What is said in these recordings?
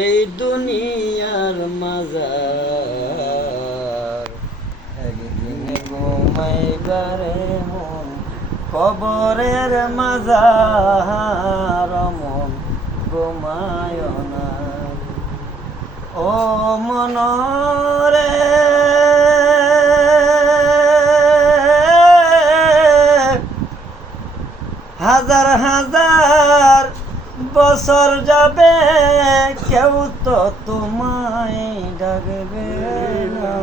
এই দুনিয়ার মাজার, একদিন ঘুমাইবারে মন কবরের মাজার, মন ঘুমায় না। ও মনরে হাজার হাজার বছর যাবে, কেউ তো তোমায় ডাকবে না।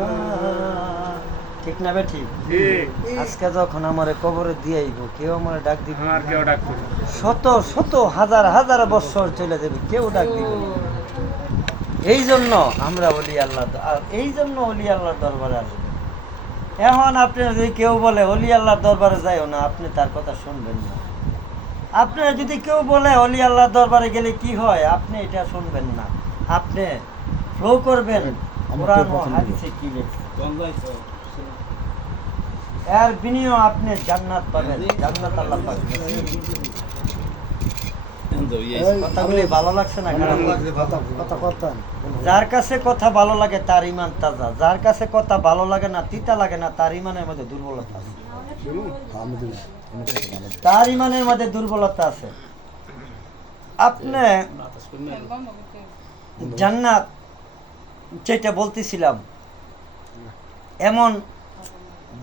ঠিক না বে? ঠিক। আজকে যখন আমার কবরে দিয়েইব, কেউ আমার ডাক দিবে না, কেউ ডাক দিবে। শত শত হাজার হাজার বছর চলে যাবে, কেউ ডাক দিবে না। এই জন্য আমরা ওলি আল্লাহ, আর এই জন্য ওলি আল্লাহর দরবারে আসবে। এখন আপনি যদি কেউ বলে ওলি আল্লাহর দরবারে যাইও না, আপনি তার কথা শুনবেন না। আপনার যদি কেউ বলে অলি আল্লাহর দরবারে গেলে কি হয়, আপনি এটা শুনবেন না। আপনি ফ্লো করবেন কোরআন ও হাদিসে কি লেখা, এর বিনিময়ে আপনি জান্নাত পাবেন, জান্নাত আল্লাহ পাবেন। কথাগুলি ভালো লাগছে না? খারাপ লাগছে? যার কাছে কথা ভালো লাগে তার ঈমান তাজা, যার কাছে কথা ভালো লাগে না, তিতা লাগে না, তার ঈমানের মধ্যে দুর্বলতা আছে। তার ঈমানের মধ্যে দুর্বলতা আছে। আপনি জান্নাত যেটা বলতেছিলাম, এমন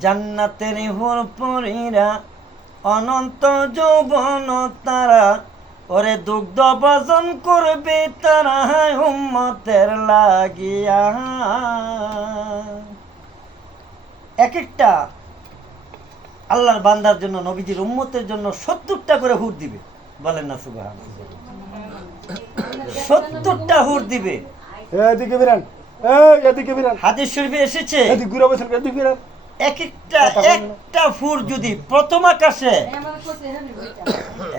জান্নাতের হুর পরীরা অনন্ত যৌবন তারা, ওরে দুগ্ধ ভজন করবে তারা উম্মতের লাগিয়া। এক একটা আল্লাহর বান্দার জন্য, নবীজির উম্মতের জন্য 70টা করে হুর দিবে। বলেন না সুবহানাল্লাহ? 70টা হুর দিবে। এদিকে বিরান, এদিকে বিরান। হাদিস শরীফে এসেছে এদিকে ঘুরে বসেন, এদিকে বিরান। একটা ফুর যদি প্রথম আকাশে,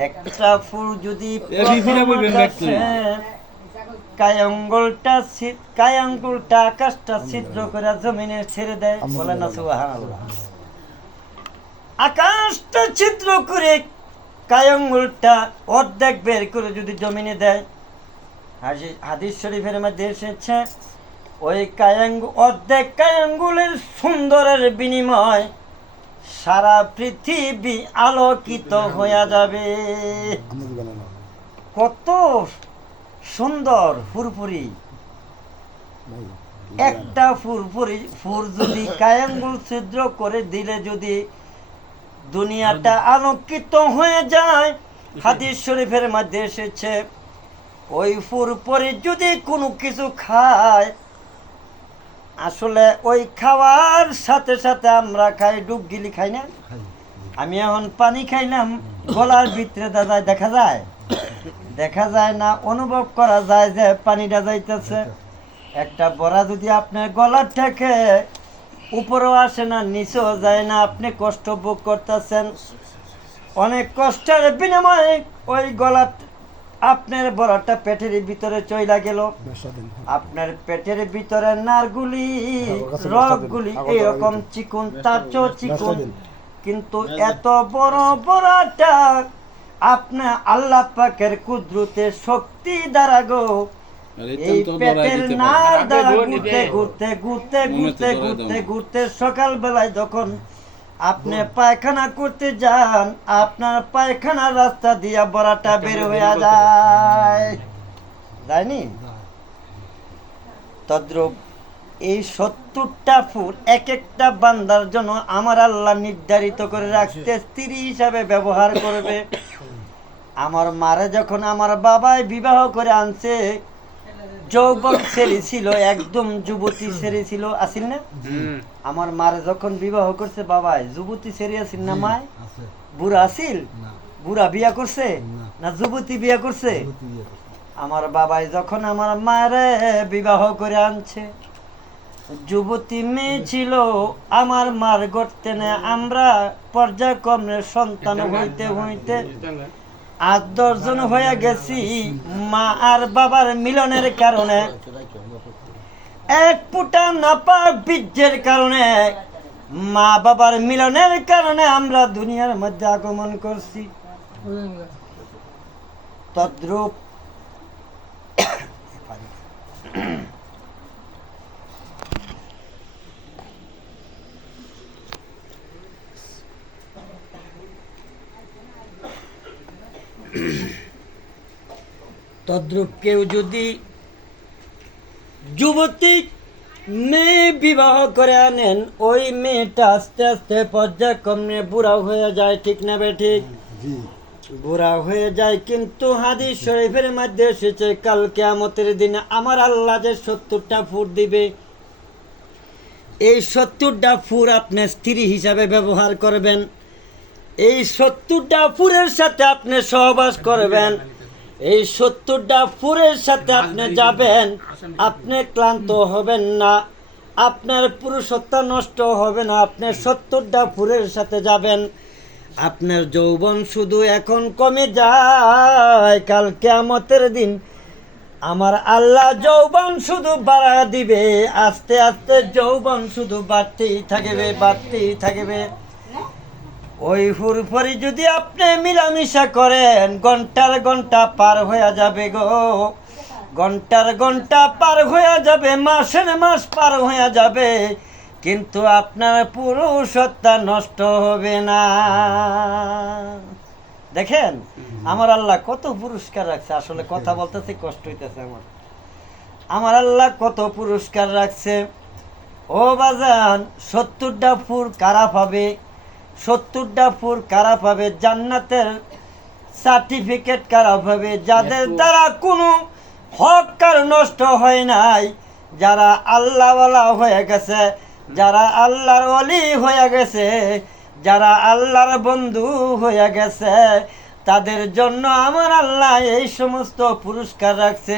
একটা ফুর যদি কায়াঙ্গুলটা আকাশটা ছিদ্র করে জমিনে ছেড়ে দেয়, বলে না সুবহানাল্লাহ? আকাশটা ছিদ্র করে কায়াঙ্গুলটা অর্ধেক বের করে যদি জমিনে দেয়, হাদিস শরীফের মধ্যে এসেছে ওই অর্ধেক কায়াঙ্গুলের সুন্দরের বিনিময় সারা পৃথিবী আলোকিত হয়ে যাবে। কত সুন্দর ফুরফুরি একটা ফুরফুরি ফুর যদি কায়াঙ্গুল ছিদ্র করে দিলে যদি দুনিয়াটা আলোকিত হয়ে যায়। হাদিস শরীফের মধ্যে এসেছে ওই ফুরফুরি যদি কোনো কিছু খায়, আসলে ওই খাওয়ার সাথে সাথে আমরা খাই ডুবগিলি, খাই না? আমি এখন পানি খাইলাম, গলার ভিতরে দেখা যায় না, অনুভব করা যায় যে পানিটা যাইতেছে। একটা বড়া যদি আপনার গলার থেকে উপরেও আসে না, নিচেও যায় না, আপনি কষ্ট ভোগ করতেছেন। অনেক কষ্টের বিনিময়ে ওই গলা আপনার বড়াটা পেটের ভিতরে চইলা গেল। আপনার পেটের ভিতরে নারগুলি রগগুলি এরকম চিকুন, তার চেয়েও চিকুন, কিন্তু এত বড় বড়াটা আপনার আল্লাহ পাকের কুদরতে শক্তি দ্বারা গো, এই পেটের নার দ্বারা ঘুরতে ঘুরতে ঘুরতে ঘুরতে ঘুরতে ঘুরতে সকাল বেলায় যখন আপনি পায়খানা করতে যান, আপনার পায়খানার রাস্তা দিয়া বড়াটা বের হয়ে যায়, যায়নি? তদ্রূপ এই 70টা ফুট এক একটা বান্দার জন্য আমার আল্লাহ নির্ধারিত করে রাখতে, স্ত্রী হিসাবে ব্যবহার করবে। আমার মারে যখন আমার বাবাই বিবাহ করে আনছে, যৌবন ছেলে ছিল, একদম যুবতী ছেলে ছিল, আসিল না? আমার মারে যখন বিবাহ করছে বাবাই, যুবতী ছেলে আসিল না? মায় বুড়া আসিল? বুড়া বিয়া করছে না যুবতী বিয়া করছে? আমার বাবাই যখন আমার মারে বিবাহ করে আনছে, যুবতী মেয়ে ছিল। আমার মার গড়তে না আমরা পর্যায়ক্রমে সন্তান হইতে হইতে 8-10 জন হয়ে গেছি। মা আর বাবার মিলনের কারণে, এক ফুটা নাপা বীর্যের কারণে, মা বাবার মিলনের কারণে আমরা দুনিয়ার মধ্যে আগমন করছি। তদ্রূপ তদ্রূপ কেউ যদি যুবতী মেয়ে বিবাহ করে আনেন, ওই মেয়েটা আস্তে আস্তে পর্যায়ক্রমে বুড়া হয়ে যায়, ঠিক না বে ঠিক? জি বুড়া হয়ে যায়, কিন্তু হাদিস শরীফের মধ্যে এসেছে কাল কিয়ামতের দিনে আমার আল্লাহ যে 70টা ফুট দিবে, এই 70টা ফুট আপনি স্ত্রী হিসাবে ব্যবহার করবেন, এই 70টা ফুরের সাথে আপনি সহবাস করবেন, এই 70টা ফুরের সাথে আপনি যাবেন, আপনি ক্লান্ত হবেন না, আপনার পুরুষত্ব নষ্ট হবে না, আপনি 70টা ফুরের সাথে যাবেন, আপনার যৌবন শুধু এখন কমে যায়, কাল কিয়ামতের দিন আমার আল্লাহ যৌবন শুধু বাড়া দিবে, আস্তে আস্তে যৌবন শুধু বাড়তেই থাকবে, বাড়তেই থাকবে। ওই হুরপরি যদি আপনি মিলামিশা করেন, ঘন্টার ঘন্টা পার হয়ে যাবে গো, ঘন্টার ঘন্টা পার হয়ে যাবে, মাসের মাস পার হয়ে যাবে, কিন্তু আপনার পুরুষত্ব নষ্ট হবে না। দেখেন আমার আল্লাহ কত পুরস্কার রাখছে, আসলে কথা বলতেছি কষ্ট হইতেছে আমার আল্লাহ কত পুরস্কার রাখছে। ও বাজান, 70টা ফুর কারা পাবে? 70টা ফুর কারা পাবে? জান্নাতের সার্টিফিকেট কারা পাবে? যাদের দ্বারা কোনো হক কার নষ্ট হয় নাই, যারা আল্লাহওয়ালা হয়ে গেছে, যারা আল্লাহর ওলি হয়ে গেছে, যারা আল্লাহর বন্ধু হয়ে গেছে, তাদের জন্য আমার আল্লাহ এই সমস্ত পুরস্কার রাখছে।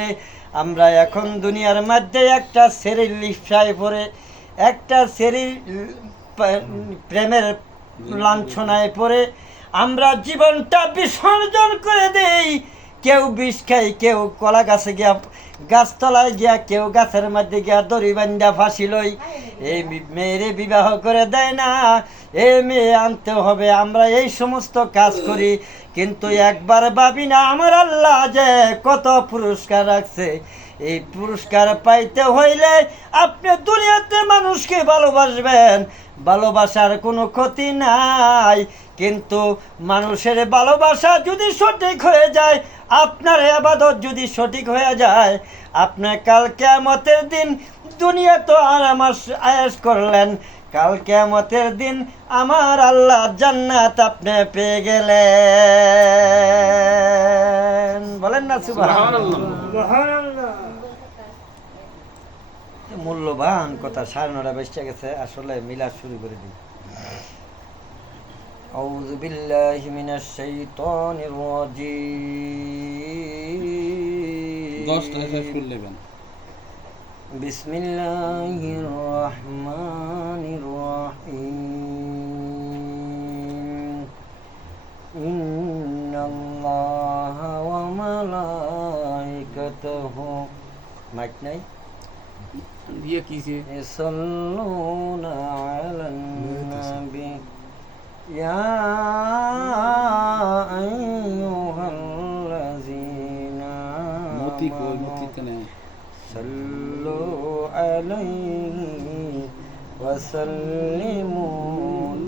আমরা এখন দুনিয়ার মধ্যে একটা শরীর লিপ্সায় পড়ে, একটা শরীর প্রেমের লাঞ্ছনায় পড়ে আমরা জীবনটা বিসর্জন করে দেই। কেউ বিষ খাই, কেউ কলা গাছে গিয়া, গাছতলায় গিয়া, কেউ গাছের মধ্যে গিয়া দড়ি বান্ধা ফাঁসি লই। এই মেয়েরে বিবাহ করে দেয় না, এ মেয়ে আনতে হবে, আমরা এই সমস্ত কাজ করি, কিন্তু একবার ভাবি না আমার আল্লাহ যে কত পুরস্কার রাখছে। এই পুরস্কার পাইতে হইলে আপনি দুনিয়াতে মানুষকে ভালোবাসবেন, ভালোবাসার কোনো ক্ষতি নাই, কিন্তু মানুষের ভালোবাসা যদি সঠিক হয়ে যায়, আপনার ইবাদত যদি সঠিক হয়ে যায়, আপনার কাল কিয়ামতের দিন দুনিয়া তো আর আমার আয়েশ করলেন, কাল কিয়ামতের দিন আমার আল্লাহ জান্নাত আপনি পেয়ে গেলেন। বলেন না সুবহানাল্লাহ। মূল্যবান কথা, 9:30 বেজে গেছে, আসলে মিলাদ শুরু করে দিই। আউযু বিল্লাহি মিনাশ শাইতানির রাজীম। 10টা শেষ করে নেবেন। বিসমিল্লাহির রহমানির রহিম। ইন্নাল্লাহা ওয়া মালাইকাতাহু, মাইক নাই, দিয়ে কিছে ইসাল্লুনা আলান নবী ইয়া আইয়ুহাল্লাযীনা মতি কই মতি কেনে সাল্লু আলাইহি ওয়া সাল্লিমু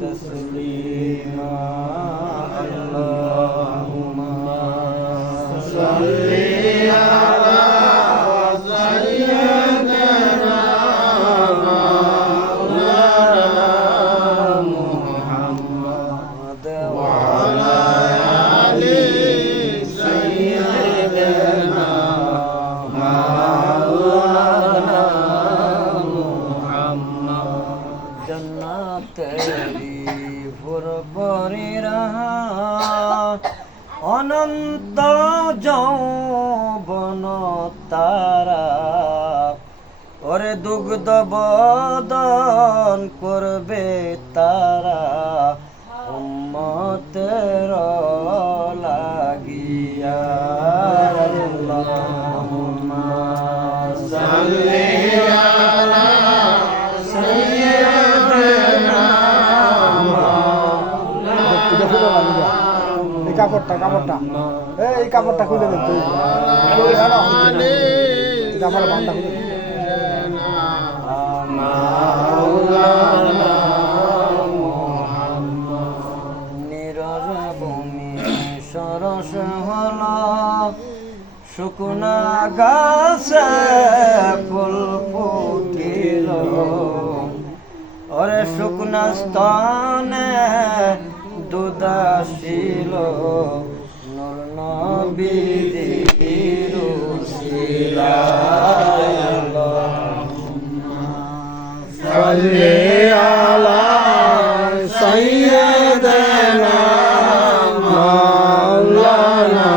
তাসলিমা। আল্লাহুম্মা সাল্লি আলা সাইয়্যিদিনা মাওলানা মুহাম্মদ ওয়া আলা আলি সাইয়্যিদিনা মাওলানা মুহাম্মদ। জান্নাতেরি ফুরবরিরা অনন্ত যৌবন তারা, ওরে দুগ্ধ বদন করবে তারা, উম্মতের লাগিয়া। আল্লাহুম্মা সাল্লি আলা সাইয়্যিদিনা এই কাপড়টা এই কাপড়টা খুলে দেন তুই। আমার বান্দা হলো নিরবভূমি সরস হল শুকনা গাছে ফুল ফুটিল ওরে শুকনা স্তনে দুদাসিল নূর নবীর উসিলায় সাল্লি আলা সাইয়্যিদিনা মাওলানা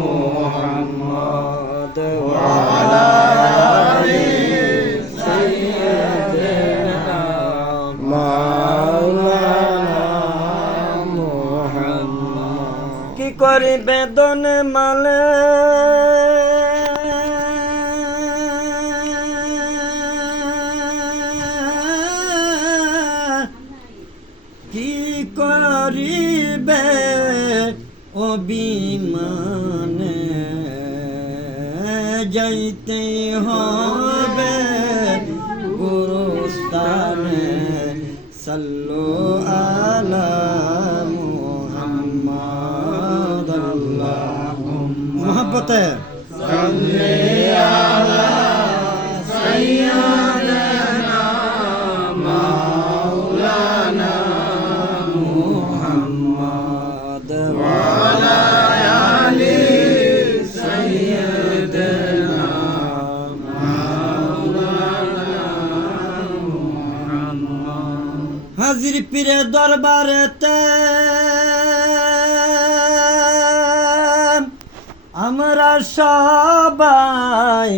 মুহাম্মদ ওয়া আলা আলি সাইয়্যিদিনা মাওলানা মুহাম্মদ কি করিবে দন মালে কি করিবে অভিমানে যাইতে হবে গুরুস্থানে সাল্লু আলা মুহাম্মদ আল্লাহুম্মা মোহব্বতে সাল্লি আলা সাইয়্যিদিনা মাওলানা মুহাম্মদ ওয়া আলা আলি সাইয়্যিদিনা মাওলানা হাজির পীরে দরবারেতে আমরা সবাই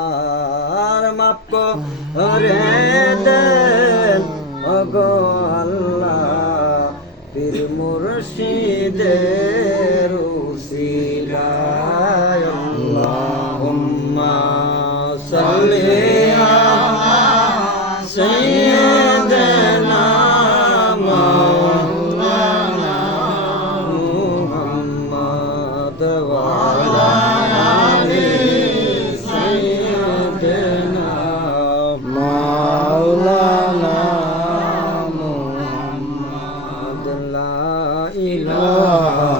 গুনাহগার মাফ করে দেন ওগো আল্লাহ পীর মুর্শিদের উসিলায় আল্লাহুম্মা সাল্লি আলা সাইয়্যিদিনা মাওলানা মুহাম্মদ ওয়া আলা আলি সাইয়্যিদিনা মাওলানা মুহাম্মদ লা ইলাহা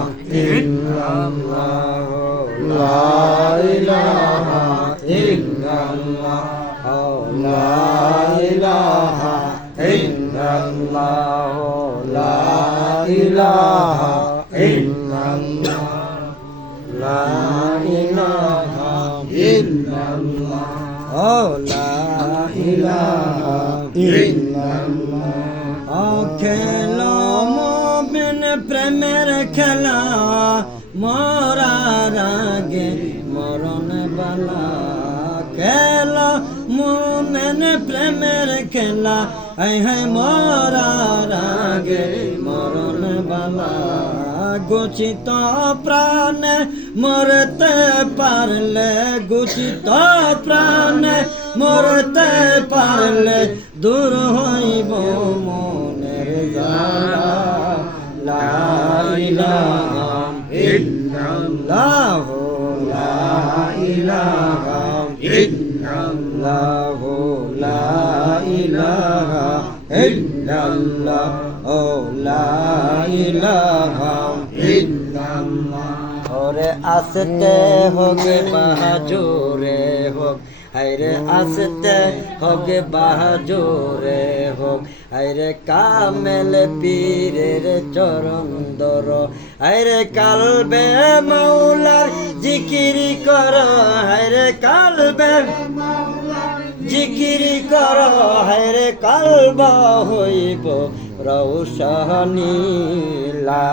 ইল্লাল্লাহ লা ইলাহা ইল্লাল্লাহ লা ইলাহা ইল্লাল্লাহ লা ইলাহা ইল্লাল্লাহ লা ইলাহা ইল্লাল্লাহ ও লা ইলাহা ইল্লাল্লাহ ও খেলো মুমিন প্রেমের খেলা মরার আগে মরণ বালা খেলো মুমিন প্রেমের খেলা হাই হাই মরার আগে মরণ বালা গুচিত প্রাণে মরতে পারলে গুচিত প্রাণে মরতে পারলে দূর হইব মনের জ্বালা লা ইলাহা ইল্লাল্লাহ লা ইলাহা ইল্লাল্লাহ লা ইলাহা ইল্লাল্লাহ ও লা ইলাহা ইল্লাল্লাহ ওরে আসতে হোগে বাহাজুরে হোক হায়রে আসতে হোগে বাহাজুরে হোক হায়রে কামেল পীরের চরণ দর হায়রে কালবে মৌলার জিকিরি কর হায়রে কালবে জিকিরি কর হায়রে কালব হইব রৌশনি লা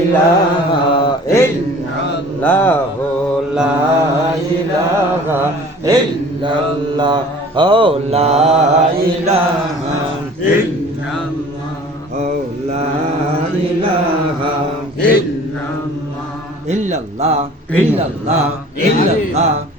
ইলাহা ইল্লাল্লাহ লা ইলাহা ইল্লাল্লাহ ও লা ইলাহা ইল্লাল্লাহ ও লা ইলাহা ইল্লাল্লাহ ইল্লাল্লাহ ইল্লাল্লাহ ইল্লাল্লাহ